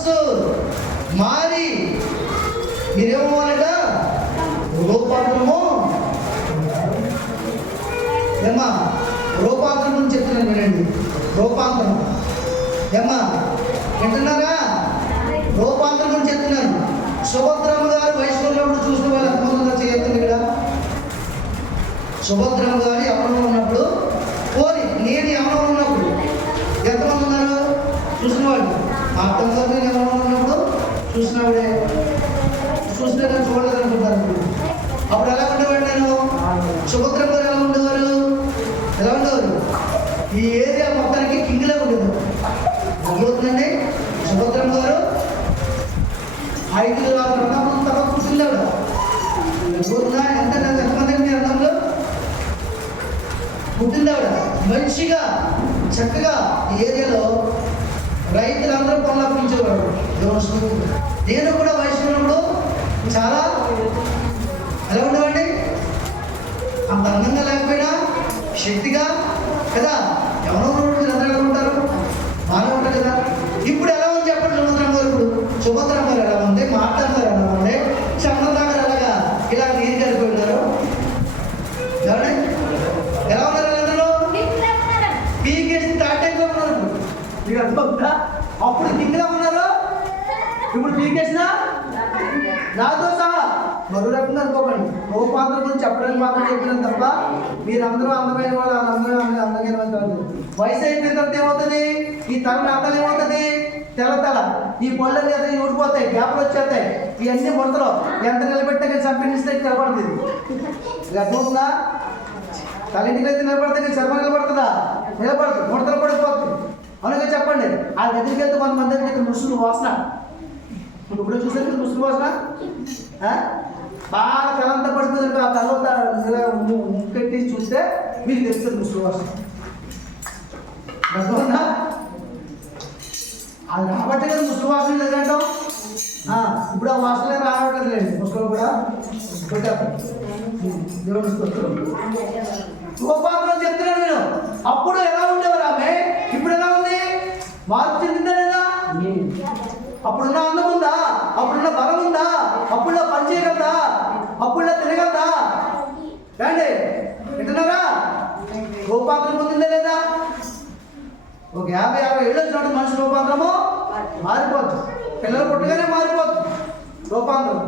మనస్సు మారి మీరేమోవాలట రూపాంతరము ఏమ్మా రూపాంతరం గురించి చెప్తున్నాను వినండి. రూపాంతరం ఏమ్మా వింటున్నారా? రూపాంతరం గురించి చెప్తున్నాను. సుభద్రమ్మ గారు వయసులో చూసిన వాళ్ళు ఎంతమంది చేయొద్దు ఇక్కడ. సుభద్రమ్మ గారు ఎవరిలో ఉన్నప్పుడు పోని నేను ఎవరిలో ఉన్నప్పుడు ఎంతమంది ఉన్నారు చూసిన వాళ్ళు? మా అత్తమ్మ గారు నేను ఎవరిలో ఉన్నప్పుడు చూసినవాడే చూసినా కానీ చూడలేదు అనుకుంటారు. అప్పుడు ఎలా ఉండేవాడు నేను? సుభద్రమ్మ గారు ఎలా ఉండేవారు? ఎలా ఉండేవారు? ఈ ఏరియా మొత్తానికి కింగ్లా ఉండేవారు. అర్థమవుతుందండి? సుభద్రమ్మ గారు 5,000 ప్రతాపం తర్వాత పుట్టింది ఆవిడ. అర్థమవుతుందా? ఎంతమంది మీ అర్థంలో పుట్టింది ఆవిడ. మంచిగా చక్కగా ఈ ఏరియాలో రైతులందరూ పనులు అప్పించేవాడు. నేను కూడా వయసు ఉన్నప్పుడు చాలా ఎలా ఉండేవాడి? అంత అందంగా లేకపోయినా శక్తిగా కదా. ఎవరో మీరు అందరూ ఎలా ఉంటారు? బాగానే ఉంటారు కదా. ఇప్పుడు ఎలా ఉంది చెప్పండి? సుభద్రమ్మ గారు ఇప్పుడు సుభద్రమ్మ గారు ఎలా ఉంది? మాట్లాడతారు ఎలా ఉంది? చంద్రబాబు గారు ఎలాగా ఇలా నీరు కలిపి ఉన్నారు? ఎలా ఉన్నారు? అందరూ పీకేసి తాటేగా ఉన్నారు. మీకు అర్థమవుతుందా? అప్పుడు కింగ్లా ఉన్నారు, ఇప్పుడు పీకేసిన నాతో సహా మరో రకంగా అనుకోకండి. రూపాంతరం గురించి చెప్పడానికి మాత్రం చెప్పినాను తప్ప మీరందరూ అందమైన వాళ్ళు, అందరూ అందమైన వాళ్ళు. వయసు అయిపోయిన తర్వాత ఏమవుతుంది? ఈ తల నాతలు ఏమవుతుంది? తెల్ల ఈ పళ్ళని అతని ఊడిపోతాయి, గ్యాప్లు వచ్చేస్తాయి. ఇవన్నీ ముడతలు ఎంత నిలబెట్టే చంపిస్తే నిలబడుతుంది. అర్థమవుతుందా? తల్లింటికి అయితే నిలబడితే చర్మం నిలబడుతుందా? నిలబడుతుంది, ముడతలు పడిపోతుంది. అవునుగా చెప్పండి. ఆ దగ్గరికి వెళ్తే కొంతమంది దగ్గర ముసులు వాసన. ఇప్పుడు చూసారు ముసులు వాసన బాగా తలంతా పడుతుంది. ఆ తర్వాత ముక్కెట్టి చూస్తే మీకు తెలుస్తుంది ముసులు వాసన. అర్థమవుతుందా? అది రాబట్టే కదా ముసులు వాసన లేదంటాం. ఇప్పుడు ఆ వాసనలే రావట్లేదు లేండి. ముసులు కూడా దేవుడు రూపాంతరం చెప్తున్నాను నేను. అప్పుడు ఎలా ఉండేవారు ఆమె, ఇప్పుడు ఎలా ఉంది? మార్పు చెందిందా లేదా? అప్పుడున్న అందం ఉందా? అప్పుడున్న బలం ఉందా? అప్పుడున్న పని చేయగలదా? అప్పుడున్న తినగలదా? రండి వింటున్నారా? రూపాంతరం పొందిందా లేదా? ఒక 50-60 ఏళ్ళు వచ్చినట్టు మనిషి రూపాంతరము మారిపోతుంది. పిల్లలు పుట్టగానే మారిపోతుంది రూపాంతరం.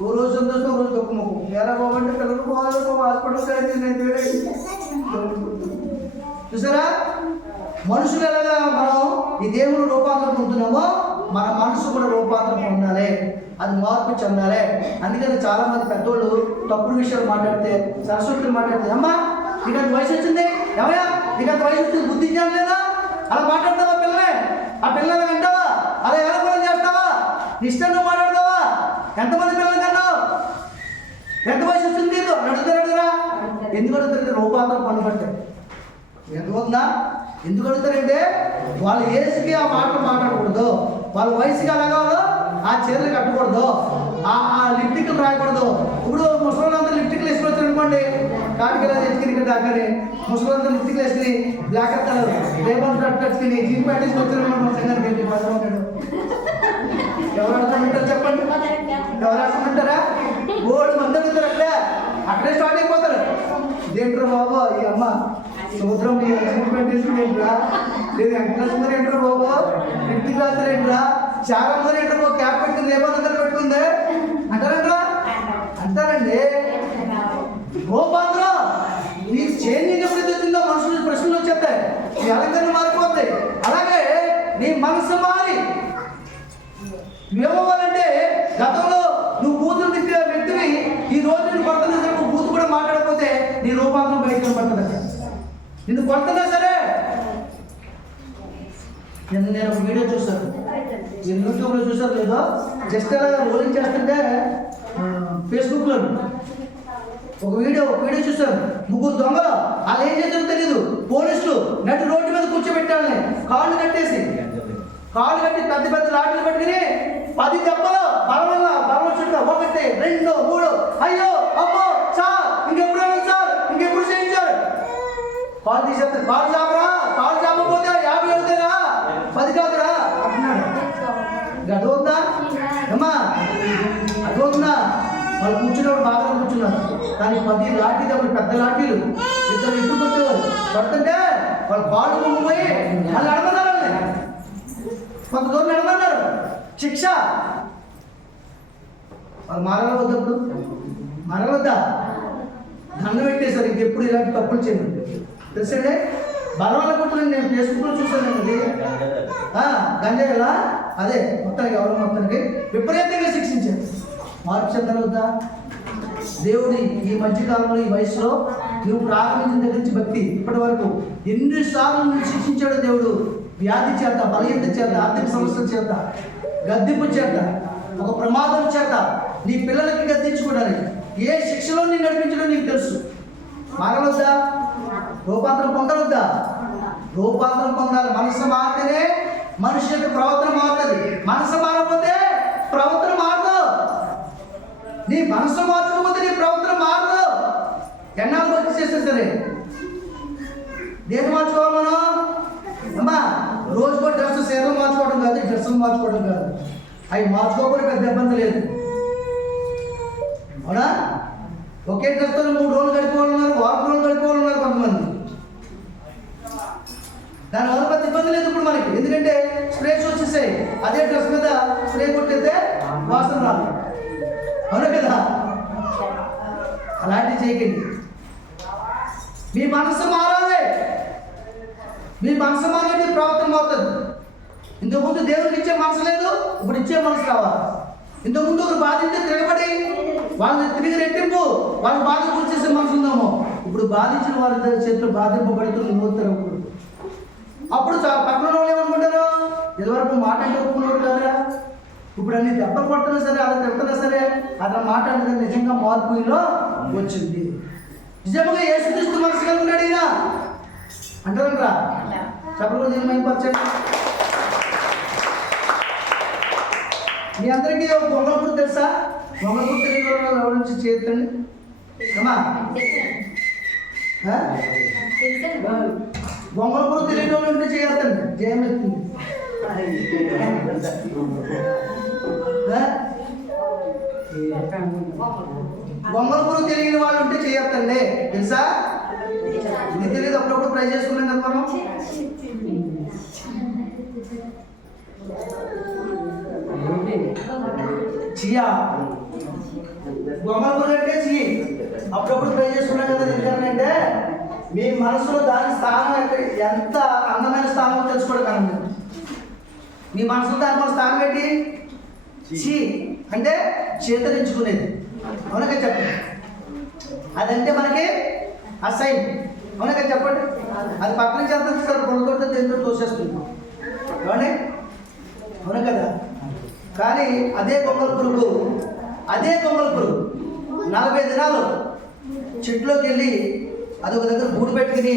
ఓ రోజు సంతోషం, రోజు దుఃఖముఖం. ఎలా బాగుంటే పిల్లలు పోవాలి, హాస్పిటల్ చూసారా? మనుషులు ఎలాగా మనం ఈ దేవుడు రూపాంతరం పొందుతున్నామో మన మనసు కూడా రూపాంతరం పొందాలి. అది మార్పు చెందాలి. అందుకని చాలా మంది పెద్దోళ్ళు తప్పుడు విషయాలు మాట్లాడితే, సరస్వతులు మాట్లాడితే, అమ్మా నీకు అంత వయసు వచ్చింది, ఏమయ్యా నీకు అంత వయసు వచ్చింది, బుద్ధి జ్ఞానం లేదా? అలా మాట్లాడతావా పిల్లలే? ఆ పిల్లలు అంటావా? అలా ఎలా పనులు చేస్తావా? ఇష్టంగా మాట్లాడతావా? ఎంతమంది పిల్లలు కన్నావు? ఎంత వయసు వచ్చింది నీకు అడుగుతారా? ఎందుకు అడుగుతారు? రూపాంతరం పనిపడతాయి. ఎంతవుతుందా? ఎందుకు అడుగుతారంటే వాళ్ళ ఏజ్కి ఆ మాటలు మాట్లాడకూడదు, వాళ్ళ వయసుకి అలాగాలో ఆ చీరలు కట్టకూడదు, ఆ లిప్టిక్లు రాయకూడదు. ఇప్పుడు ముసలిందరూ లిప్టిక్లు వేసుకొచ్చారు అనుకోండి, కాటికెళ్ళి ఎత్తుకుని దాకానే ముసలిందరూ లిప్టిక్లు వేసుకుని బ్లాక్ కట్టారు, రేపటి కట్టుకుని జీన్ ప్యాటేసి వచ్చారు సంగతి ఉంటాడు. ఎవరు అర్థమంటారు చెప్పండి? ఎవరు అర్థమంటారా? ఓడి మంది అడుగుతారు. అక్కడే స్టార్ట్ అయిపోతారు. ఇదేంటారు బాబు ఈ అమ్మ సముద్రం జీన్ ప్యాటేసి ఏంట్రా, లేదు వెంకటేశ్వర ఏంటారు బాబు, ఇంటికి రాస్తారు ఏంట్రా, చాలా మంది ఏంటారు బాబు క్యాప్ పెట్టుకుని రేపందరూ పెట్టుకుంది అంటారంట్రా. అంటారండి. రూపాంతరం నీకు చేంజింగ్ ఎప్పుడైతే వచ్చిందో మనుషులు ప్రశ్నలు వచ్చేస్తాయి, నీ అలంకరణ మారిపోతాయి. అలాగే నీ మనసు మారి ఏమవ్వాలంటే గతంలో నువ్వు బూతులు తిట్టిన వ్యక్తివి ఈ రోజు నేను కొడుతున్నా సరే నువ్వు బూతు కూడా మాట్లాడకపోతే నీ రూపాంతరం బయటకు పడుతుంది. నిన్ను కొడుతున్నా సరే. నేను ఒక వీడియో చూసాను, నేను యూట్యూబ్లో చూసాను లేదో, జస్ట్ అలా రోలింగ్ చేస్తుంటే ఫేస్బుక్లో ఒక వీడియో చూసాను. 3 దొంగలు వాళ్ళు ఏం చేస్తారో తెలీదు, పోలీసులు నటు రోడ్డు మీద కూర్చోబెట్టాలని కాళ్ళు కట్టి పెద్ద లాఠీలు పట్టుకుని 10 దెబ్బలు బలం చుట్టూ 1 2 3 అయ్యో అమ్మో సార్ ఇంకెప్పుడు చేయించారు, కాళ్ళు తీసేస్తారు. కాళ్ళు చాపరా, కాళ్ళు చాపకపోతే 50 వెళ్తారా, 10 కాదురా అంటున్నాడు. అది ఉందా అమ్మా? అది ఉందా? వాళ్ళు కూర్చున్నప్పుడు బాగా కూర్చున్నారు, కానీ 10 లాఠీ దెబ్బలు, పెద్ద లాఠీలు ఇద్దరు ఇటు కొట్టేవారు. పడుతుంటే వాళ్ళు కాళ్ళు పొంగిపోయి వాళ్ళు నడమన్నారు, కొంత దూరం నడమన్నారు. శిక్ష వాళ్ళు మారవద్దప్పుడు మారవద్దా? దండం పెట్టేశారు, ఇంకెప్పుడు ఇలాంటి తప్పులు చేయండి. తెలుసండి, బలవాళ్ళ కుట్రని నేను ఫేస్బుక్లో చూశానండి. గంజాయిలా అదే మొత్తానికి ఎవరో మొత్తానికి విపరీతంగా శిక్షించారు. మార్పు చెందవద్దా? దేవుడి ఈ మధ్యకాలంలో ఈ వయసులో నువ్వు ప్రారంభించిన దగ్గర నుంచి భక్తి ఇప్పటి వరకు ఎన్నిసార్లు నువ్వు శిక్షించాడు దేవుడు. వ్యాధి చేత, బలహీనత చేత, ఆర్థిక సమస్యల చేత, గద్దింపు చేత, ఒక ప్రమాదం చేత నీ పిల్లలకి గద్దించుకోవడానికి ఏ శిక్షలో నేను నడిపించడం నీకు తెలుసు. మారవద్దా? రూపాంతరం పొందవద్దా? రూపాంతరం పొందాలి. మనసు మారితేనే మనిషి యొక్క ప్రవర్తన మారుతుంది. మనసు మారకపోతే ప్రవర్తన మారదు. నీ మనసు మార్చకపోతే నీ ప్రవర్తన మారదు. ఎన్నాళ్ళు వచ్చి చేస్తే సరే దేన్ని మార్చుకోవాలి మనం? అమ్మా, రోజుకో డ్రెస్ సేవలు మార్చుకోవడం కాదు, డ్రెస్సులు మార్చుకోవడం కాదు. అవి మార్చుకోకపోతే పెద్ద ఇబ్బంది లేదు. అవునా? ఒకే డ్రెస్తో 3 రోజులు గడిపోవాలన్నారు, వారం రోజులు గడిపోవాలన్నారు కొంతమంది. దానివల్ల పెద్ద ఇబ్బంది లేదు ఇప్పుడు మనకి. ఎందుకంటే స్ప్రేస్ వచ్చేసాయి. అదే డ్రెస్ మీద స్ప్రే కొట్టేస్తే వాసన రాదు. అవునా కదా? అలాంటివి చేయకండి. మీ మనసు మారాలి. మీ మనసు మారాలి, ప్రవర్తన మారుతుంది. ఇంతకుముందు దేవుడికి ఇచ్చే మనసు లేదు, ఇప్పుడు ఇచ్చే మనసు కావాలి. ఇంతకుముందు ఒకరు బాధించి తిరగబడి వాళ్ళని తిరిగి రెట్టింపు వాళ్ళు బాధ కూర్చేసే మనసు ఉందాము. ఇప్పుడు బాధించిన వారి చేతులు బాధింపబడుతున్న నూతనప్పుడు అప్పుడు పక్కన వాళ్ళు ఏమనుకుంటారు? ఇదివరకు మాట అంటే ఒప్పుకున్నారు కదా, ఇప్పుడు అన్ని దెబ్బలు కొడుతున్నా సరే, అలా తిడుతున్నా సరే, అతను మాట అంటే నిజంగా మార్పులో వచ్చింది. నిజంగా యేసుక్రీస్తు మనసు కలుగున్నాడు ఈయన అంటారా? చెప్పకుండా దీన్ని మైపరచండి. మీ అందరికీ గొంగళపూర్ తెలుసా? గొంగళపూర్ తెలియని ఎవరి నుంచి చేతండి అమ్మా. గొంగళపూర్ తెలియని వాళ్ళ నుంచి చేయొద్దండి, జయం ఎత్తుంది. గొంగళపూర్ తెలియని వాళ్ళు ఉంటే చేయొద్దండి, తెలుసా? ఇది తెలియదు, అప్పుడప్పుడు ట్రై చేసుకున్నాం కదా మనం. చియా గొంగళపూర్ అంటే చెయ్యి, అప్పుడప్పుడు ట్రై చేసుకున్నాం కదా. ఎందుకంటే మీ మనసులో దాని స్థానం ఎంత అందమైన స్థానం తెలుసుకోవడం. మీ మనసులో దాని స్థానం ఏంటి? చీ అంటే చేతరించుకునేది. అవునక చెప్పండి. అదంటే మనకి అసైన్. అవునక చెప్పండి. అది పక్కన చేస్తుంది సార్, పొలతోటి దేంతో తోసేస్తుంది. అవునే? అవును కదా? కానీ అదే గొంగళపూరుకు 40 దినాలు చెట్లోకి వెళ్ళి అది ఒక దగ్గర గూడు పెట్టుకుని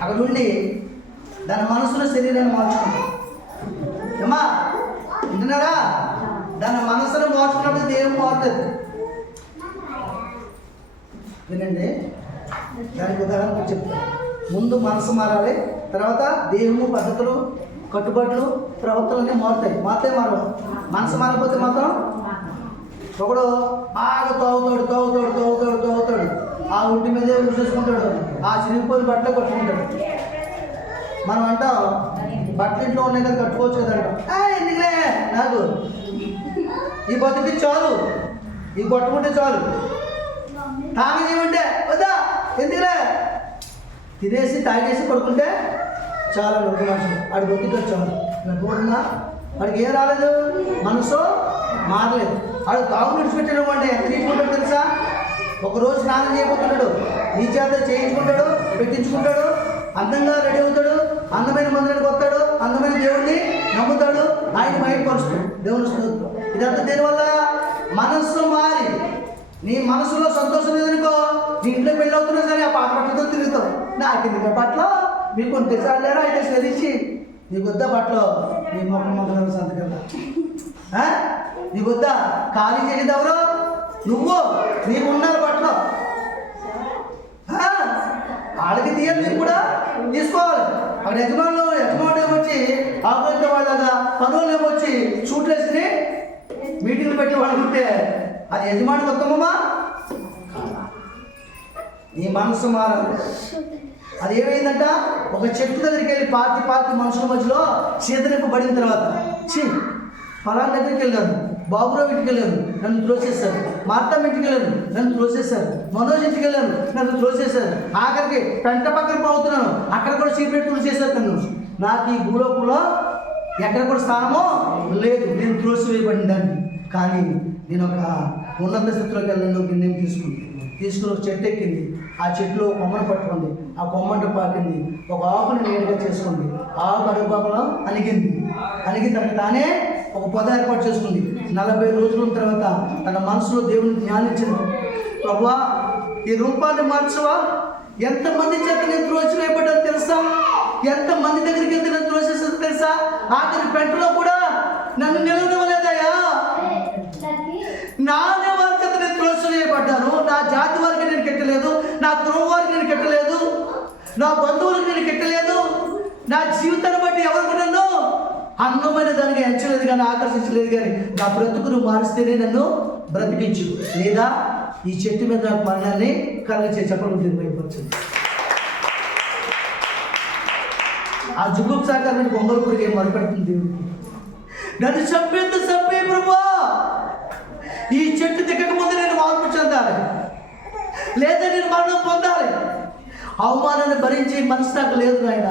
అక్కడ ఉండి దాని మనసులో శరీరాన్ని మార్చుకుంది. ఏమా వింటున్నారా? దాని మనసును మార్చుకున్నప్పుడు దేవుడు మారుతుంది. వినండి, దానికి ఉదాహరణ చెప్తాను. ముందు మనసు మారాలి, తర్వాత దేహము, పద్ధతులు, కట్టుబాట్లు, ప్రవర్తనలన్నీ మారుతాయి. మారవు. మనసు మారకపోతే మాత్రం ఒకడు బాగా తవ్వుతాడు, ఆ ఒంటి మీదే చూసుకుంటాడు, ఆ చిరిగిపోయిన బట్టలు కట్టుకుంటాడు. మనం అంటాం బట్టలు ఇంట్లో ఉన్నాయి కదా, కట్టుకోవచ్చు కదా అంటాం. ఎందుకులే, నాకు ఈ బతుకి చాలు, ఈ కొట్టుకుంటే చాలు, తాగి చేయమంటే వద్దా, ఎందుకులే, తినేసి తాగేసి పడుకుంటే చాలా నొప్పి మనుషులు వాడి బొత్తికి చాలు. నొప్పుకుంటున్నా వాడికి ఏం రాలేదు, మనసు మారలేదు. వాడు తాగు విడిచిపెట్టడం అంటే ఎంత తీసుకుంటాడు తెలుసా? ఒకరోజు స్నానం చేయబోతున్నాడు, నీ చేత చేయించుకుంటాడు, పెట్టించుకుంటాడు, అందంగా రెడీ అవుతాడు, అందమైన మందిరానికి వస్తాడు, అందమైన దేవుడిని నమ్ముతాడు, ఆయన బయటపరుస్తాడు. దేవుని స్తోత్రం. ఇదంతా దీనివల్ల మనస్సు మారి. నీ మనసులో సంతోషం లేదనుకో, నీ ఇంట్లో పెళ్ళి అవుతున్నా సరే ఆ పాత బట్టలతో తిరుగుతావు. నాకెందుకు బట్టలు మీకు కొంత తెచ్చాడలేరా, అయితే స్వదించి నీకు వద్దా బట్టలు, నీ మొక్కలు సంతకల్లా నీకు వద్దా? ఖాళీ చేసేది ఎవరు? నువ్వు. నీకు ఉండాలి బట్టలు. వాళ్ళకి తీయాలి, మీరు కూడా తీసుకోవాలి. అక్కడ యజమానులు ఏమొచ్చి ఆకులతో వాళ్ళగా పనులు ఏమొచ్చి సూట్లు వేసుకుని మీటింగ్లు పెట్టి వాళ్ళు ఉంటే అది యజమానికి ఉత్తమమా? నీ మనసు మారాలి. అది ఏమైందంట, ఒక చెట్టు దగ్గరికి వెళ్ళి పాతి మనుషుల మధ్యలో చేతనింపబడిన తర్వాత ఫలానా దగ్గరికి వెళ్ళాను, బాబురావు ఇంటికి వెళ్ళాను, నన్ను త్రోసేశారు. మార్తమ్మ ఇంటికి వెళ్ళాను, నన్ను త్రోసేశారు. మనోజ్ ఇంటికి వెళ్ళాను, నన్ను త్రోసేశారు. ఆఖరికి పెంట పక్కన పోతున్నాను, అక్కడ కూడా సీక్రెట్ త్రోసేశారు నన్ను. నాకు ఈ భూలోకంలో ఎక్కడ కూడా స్థానమో లేదు, నేను త్రోసివేయబడిన దాన్ని. కానీ నేను ఒక ఉన్నత స్థితిలోకి వెళ్ళాను, నిర్ణయం తీసుకుని ఒక చెట్టు ఎక్కింది. ఆ చెట్టులో కొమ్మను పట్టుకుంది, ఆ కొమ్మంట పాకింది, ఒక ఆకుని నేరుగా చేసుకుంది. ఆకు అడుగులో అణిగిన తనకు తానే ఒక పొద ఏర్పాటు చేసుకుంది. 40 రోజుల తర్వాత తన మనసులో దేవుని ధ్యానించింది. ప్రభువా, ఈ రూపాన్ని మార్చవా? ఎంతమంది చేత నేను త్రోసివేయబడ్డాను తెలుసా? ఎంతమంది దగ్గరికి వెళ్తే నేను త్రోసేసేది తెలుసా? ఆఖరి పెంటలో కూడా నన్ను నిలవనివ్వలేదయ్యా. నానే వారి చేత నేను త్రోసివేయబడ్డాను. నా జాతి వారికి నేను కెట్టలేదు, నా కుటుంబం వారికి నేను కెట్టలేదు, నా బంధువులకు నేను కెట్టలేదు. నా జీవితాన్ని బట్టి ఎవరికి నన్ను అందమైన దానికి ఎంచలేదు కానీ ఆకర్షించలేదు. కానీ నా బ్రతుకును మారిస్తేనే నన్ను బ్రతికించు, లేదా ఈ చెట్టు మీద నాకు మరణాన్ని కలగచే చెప్పడం భయపరచండి. ఆ జుగుప్సాకారాన్ని బొమ్మల పురుగు ఏం మొదలుపెడుతుంది దేవుడికి. నన్ను చంపే ప్రభువా, ఈ చెట్టు దిక్కక ముందు నేను మార్పు చెందాలి, లేదా నేను మరణం పొందాలి. అవమానాన్ని భరించే మనసు నాకు లేదు నాయన.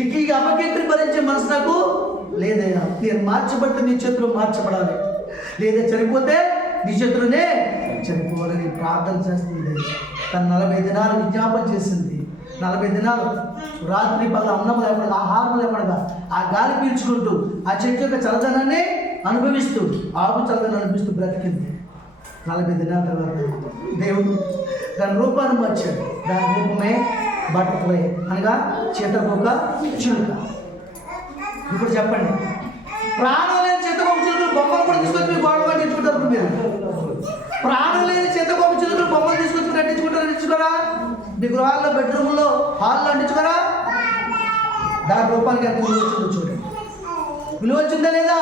ఈ అపకీర్తిని భరించే మనసు నాకు లేదయ్యా. నేను మార్చబడితే నీ చేతిలో మార్చబడాలి, లేదా చనిపోతే నీ చేతిలోనే చనిపోవాలని ప్రార్థన చేస్తుంది. తను 40 దినాలు విజ్ఞాపన చేసింది. 40 దినాలు రాత్రి పగల అన్నం లేకుండా, ఆహారం లేకుండా, ఆ గాలి పీల్చుకుంటూ, ఆ చెట్టు యొక్క చల్లదనాన్ని అనుభవిస్తూ, ఆకు చల్లదనాన్ని అనుభవిస్తూ బ్రతికింది. 40 దినాల తర్వాత దేవుడు దాని రూపాన్ని మార్చాడు. దాని రూపమే బటర్ఫ్లై, అనగా చీతకొక చిలుక. ఇప్పుడు చెప్పండి, ప్రాణం లేని చీతకొక చిలుకలు బొమ్మలు కూడా తీసుకొచ్చి మీ గోడలు కట్టించుకుంటారు. మీరు ప్రాణం లేని చీతకొక చిలుకలు బొమ్మలు తీసుకొచ్చి కట్టించుకోరా? మీ గృహాల్లో, బెడ్రూమ్లో, హాల్లో అంటించుకోరా? దాని రూపానికి ఎంత విలువ వచ్చిందో చూడండి. విలువ వచ్చిందా లేదా?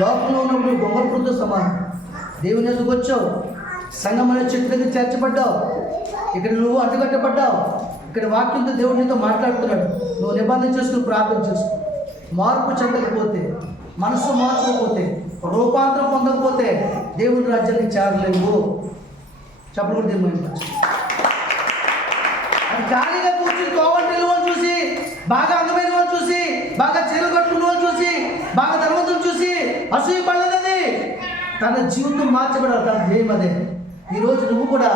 లోకంలో ఉన్నప్పుడు బొమ్మలతో సమానం. దేవుని ఎందుకు వచ్చావు? సంఘం అనే చెట్టు దగ్గర చేర్చబడ్డావు. ఇక్కడ నువ్వు అడ్డుకట్టబడ్డావు. ఇక్కడ వాక్యంతో దేవుడు నీతో మాట్లాడుతున్నాడు. నువ్వు నిబంధన చేసుకుని ప్రార్థన చేసుకో. మార్పు చెందకపోతే, మనసు మార్చకపోతే, రూపాంతరం పొందకపోతే దేవుని రాజ్యాన్ని చేరలేవు. చెప్పకూడదు. దేవుని ఖాళీగా కూర్చుని కోవంటి వాళ్ళని చూసి, బాగా అందమైన వాళ్ళు చూసి, బాగా చీరలు కట్టుకున్న వాళ్ళు చూసి, బాగా ధనవంతులు చూసి అసూయ పడలేదని తన జీవితం మార్చబడాలి. తన ధ్యేయం అదే. ఈరోజు నువ్వు కూడా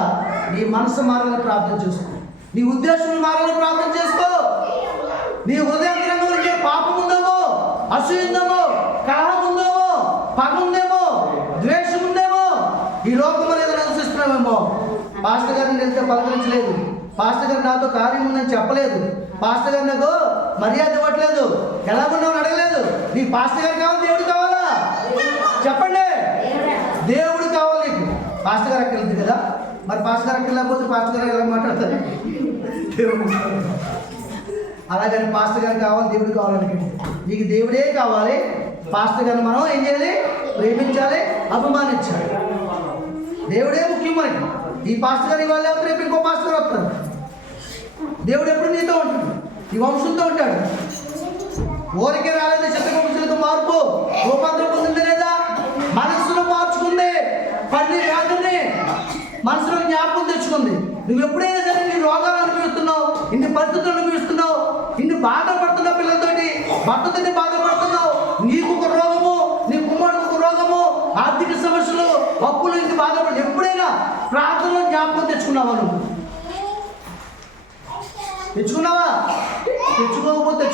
నీ మనసు మారాలని ప్రార్థన చేసుకో. నీ ఉద్దేశం మారాలని ప్రార్థన చేసుకో. నీ హృదయాంతరంగా ఉండే పాపం ఉందేమో, అసూయ ఉందేమో, కలహం ఉందేమో, పగ ఉందేమో, ద్వేషం ఉందేమో, ఈ లోకం అనేది నివసిస్తున్నామేమో. పాస్టర్ గారిని వెళ్తే పలకరించలేదు, పాస్టర్ గారు నాతో కార్యం ఉందని చెప్పలేదు, పాస్టర్ గారు నాకు మర్యాద ఇవ్వట్లేదు, ఎలాగున్నావు అడగలేదు. నీ పాస్టర్ గారు కావాలి, దేవుడు కావాలా? చెప్పండి. దేవుడు కావాలి నీకు. పాస్టర్ గారు అక్కడ వెళ్తుంది కదా, మరి పాస్టర్ గారు అక్కడ లేకపోతే పాస్టర్ గారు ఎలా మాట్లాడతారు? దేవుడు అలాగని పాస్టర్ గారు కావాలి, దేవుడు కావాలనుకుంటే నీకు దేవుడే కావాలి. పాస్టర్ గారిని మనం ఏం చేయాలి? ప్రేమించాలి, అభిమానించాలి. దేవుడే ముఖ్యం మనకి. ఈ పాస్టర్ గారు ఇవాళ లేకపోతే రేపు ఇంకో పాస్టర్ గారు వస్తారు. దేవుడు ఎప్పుడు నీతో ఉంటుంది, నీ వంశంతో ఉంటాడు. ఊరికే రాలేదు. శతవంశులకు మార్పు రూపాంతరం పొందింది లేదా? మనస్సును మార్చుకుంది. పని వ్యాధుల్ని మనసులో జ్ఞాపకం తెచ్చుకుంది. నువ్వు ఎప్పుడైనా సరే నీ రోగాలు అనుభవిస్తున్నావు, ఇన్ని పరిస్థితులు అనుభవిస్తున్నావు, ఇన్ని బాధపడుతున్నావు, పిల్లలతోటి భర్తతోటి బాధపడుతున్నావు, నీకు ఒక రోగము, నీ కుమారుడికి ఒక రోగము, ఆర్థిక సమస్యలు, అప్పులు, ఇంటి బాధపడు. ఎప్పుడైనా ప్రార్థనలో జ్ఞాపకం తెచ్చుకున్నావా? నువ్వు తెచ్చుకున్నావా? తెచ్చుకోకపోతే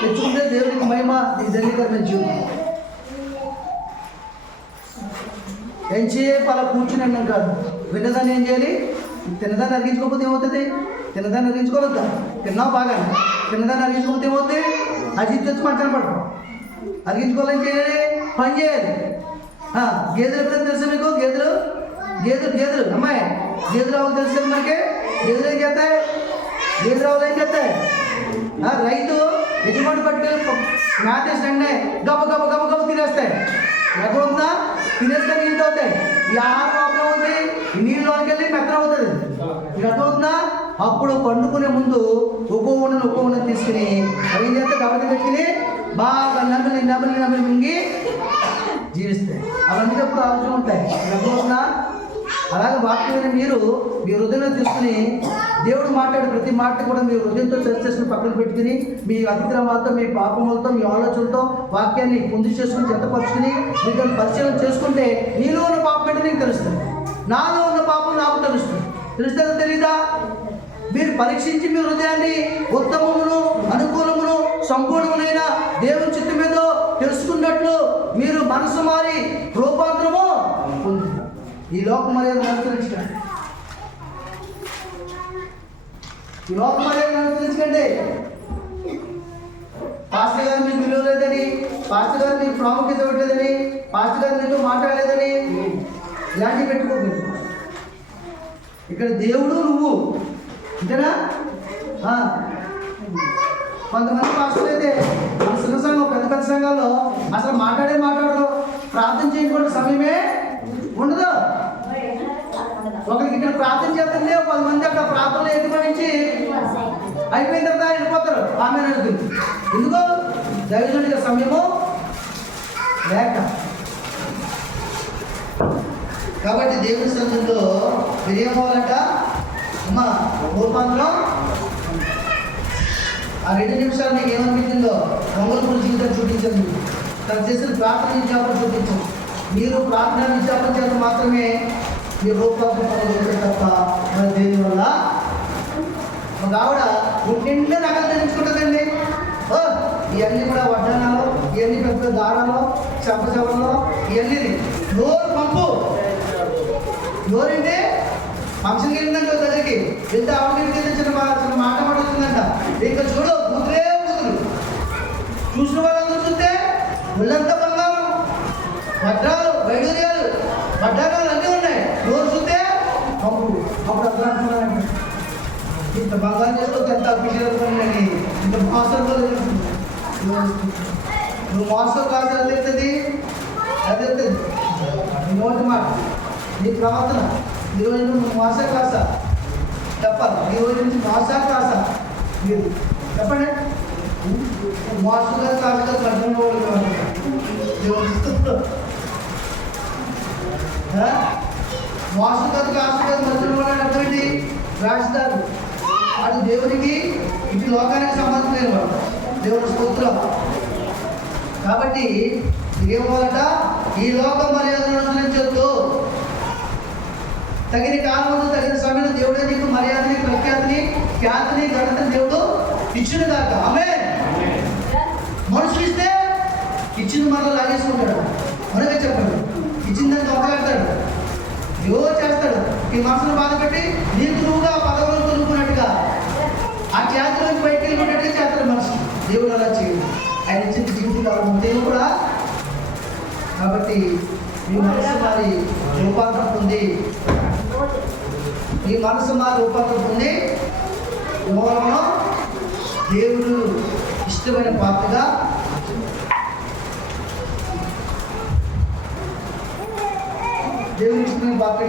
తెచ్చుకుంటే దేవుడికి మహిమ, నీకు జరిగిన జీవితం. ఎంచేపు అలా కూర్చుని అన్నాం కాదు. విన్నదాన్ని ఏం చేయాలి? తిన్నదాన్ని అరిగించుకోకపోతే ఏమవుతుంది? తిన్నదాన్ని అరిగించుకోవద్దా? తిన్నావు బాగా, తిన్నదాన్ని అరిగించుకోకపోతే ఏమవుతుంది? అజిత్ వచ్చి మంచాన పడతాం. అరిగించుకోవాలని చేయాలి, పని చేయాలి. గేదెలు ఎప్పుడైనా తెలుసా మీకు? గేదెలు అమ్మాయి గేదె రావులు తెలుసు కదా మనకి. గేదెలు ఏం చేస్తాయి? గేదె రావులు ఏం చేస్తాయి? రైతు యజమాని పట్టుకెళ్ళి మేతేసినండి గబ గబ గబ గబ తినేస్తాయి. ఎక్కడ ఉందా? తినేస్తే నీళ్ళు అవుతాయి. ఈ ఆహారం లోపల ఉంది, ఈ నీళ్ళలోకి వెళ్ళి మెత్తన అవుతుంది. ఇక అర్థమవుతుందా? అప్పుడు పండుకునే ముందు ఒక్కో ఉండని తీసుకుని అవి ఏం చేస్తే గబతి పెట్టుకుని బాగా నమిలి మింగి జీవిస్తాయి. అవన్నీ అప్పుడు ఆలోచన ఉంటాయి. అర్థమవుతుందా? అలాగే వాక్యమైన మీరు మీ హృదయంలో తీసుకుని దేవుడు మాట్లాడే ప్రతి మాట కూడా మీ హృదయంతో చర్చ చేసుకుని పక్కన పెట్టుకుని మీ అతిక్రమాలతో, మీ పాపములతో, మీ ఆలోచనలతో వాక్యాన్ని పొంది చేసుకుని జతపరుచుకుని మీకు పరిశీలన చేసుకుంటే నీలో ఉన్న పాపం అంటే నీకు తెలుస్తుంది, నాలో ఉన్న పాపం నాకు తెలుస్తుంది. తెలుస్తుందో తెలీదా? మీరు పరీక్షించి మీ హృదయాన్ని ఉత్తమమును, అనుకూలమును, సంపూర్ణమునైన దేవుని చిత్తం మీద తెలుసుకున్నట్లు మీరు మనసు మారి రూపాంతరము పొందుతారు. ఈ లోక మర్యాద అనుసరించకండి. ఈ లోక మర్యాద అనుసరించకండి. పాస్టర్ గారు మీకు విలువ లేదని, పాస్టర్ గారు మీకు ప్రాముఖ్యత ఇవ్వట్లేదని, పాస్టర్ గారు మీతో మాట్లాడలేదని ఇలాంటివి పెట్టుకోకండి. ఇక్కడ దేవుడు నువ్వు అంతేనా? కొంతమంది పాస్టర్లు అయితే మన చిన్న సంఘం, పెద్ద పెద్ద సంఘాల్లో అసలు మాట్లాడరు, ప్రార్థన చేయకుండా సమయమే ఉండదు. ఒకరికి ఇక్కడ ప్రార్థన చేస్తుంది, 10 మంది అక్కడ ప్రార్థనలు ఎదుర్కొనించి అయిపోయిన తర్వాత వెళ్ళిపోతారు. ఆమె అడుగుతుంది ఎందుకో దైవజనుడిగా సమయము లేక. కాబట్టి దేవుని సన్నిధిలో మీరు ఏమవ్వాలంట? అమ్మ రూపాంతరం. ఆ 2 నిమిషాలు మీకు ఏమనిపించిందో మంగళపూర్ జీవితం చూపించండి. తను చేసిన ప్రార్థన విజ్ఞాపన చూపించండి. మీరు ప్రార్థన విజ్ఞాపన చేత మాత్రమే మీ రూపాంతరం పొందగలుగుతారు తప్ప మన దేని వల్ల. ఒక ఆవిడ ఇంటింటే నగలు ధరించుకుంటుందండి. ఇవన్నీ కూడా వడ్డానాలు, ఇవన్నీ పెద్ద దారాలు, చెప్పచవల్లో ఇవన్నీ నోరు పంపు. నోరంటే ఫంక్షన్కి వెళ్ళిందంట దగ్గరికి వెళ్తే ఆవిడకి చిన్న మాట పడుతుందంట. ఇంకా చూడు కూతురు చూసిన వాళ్ళందరూ చూస్తే ఒళ్ళంతా బంగారం, వడ్డాలు, వైడూర్యాలు, వడ్డారాలు అన్నీ ఉన్నాయి. నోరు చూస్తే పంపు. అప్పుడు అర్థం అనుకున్నానండి, ఇంత బంగారం చేసుకోవచ్చు, ఎంత అభిషేకం అని, ఇంత మోసం నువ్వు మోసం కాదు తెలుస్తుంది. అది తెలుస్తుంది నోటి మాట, నీ ప్రవర్తన. ఈరోజు నువ్వు మోస కాసా చెప్పాలి. ఈ రోజు నుంచి మోసా కాసా మీరు చెప్పండి. మోసగా కాసుగా కట్టుకోవాలి. మోసగా కాసుగా మధ్యలో అర్థమేంటి? రాస్తారు అది దేవునికి, ఇటు లోకానికి సంబంధం లేని వాడు. దేవుని స్తోత్రం. కాబట్టి ఏమోట? ఈ లోకం మర్యాదను అనుసరించొద్దు. తగిన కాలంలో తగిన సమయంలో దేవుడే నీకు మర్యాదని, ప్రఖ్యాతిని, ఖ్యాతిని, ఘనతని దేవుడు ఇచ్చిన దాకా. ఆమేన్. మనుషులు ఇస్తే ఇచ్చింది మనలో లాగేసుకుంటాడు. మనమే చెప్పండి, ఇచ్చిందని దొంగలాడతాడు, ఏవో చేస్తాడు. ఈ మనసును బాధ పెట్టి నీకు నువ్వుగా పదవులను కొనుక్కున్నట్టుగా ఆ ఖ్యాతిలోకి బయటకు వెళ్ళినట్టుగా చేస్తాడు మనిషి. దేవుడు అలా చేయడు. ఆయన ఇచ్చిన జీవితం దేవుడు కూడా. కాబట్టి మీ మనసు మారి రూపాంతరం పొంది, ఈ మనసు మారి రూపాంతరం పొంది మూలమును దేవుడు ఇష్టమైన పాత్రగా, దేవుని ఇష్టమైన పాత్రగా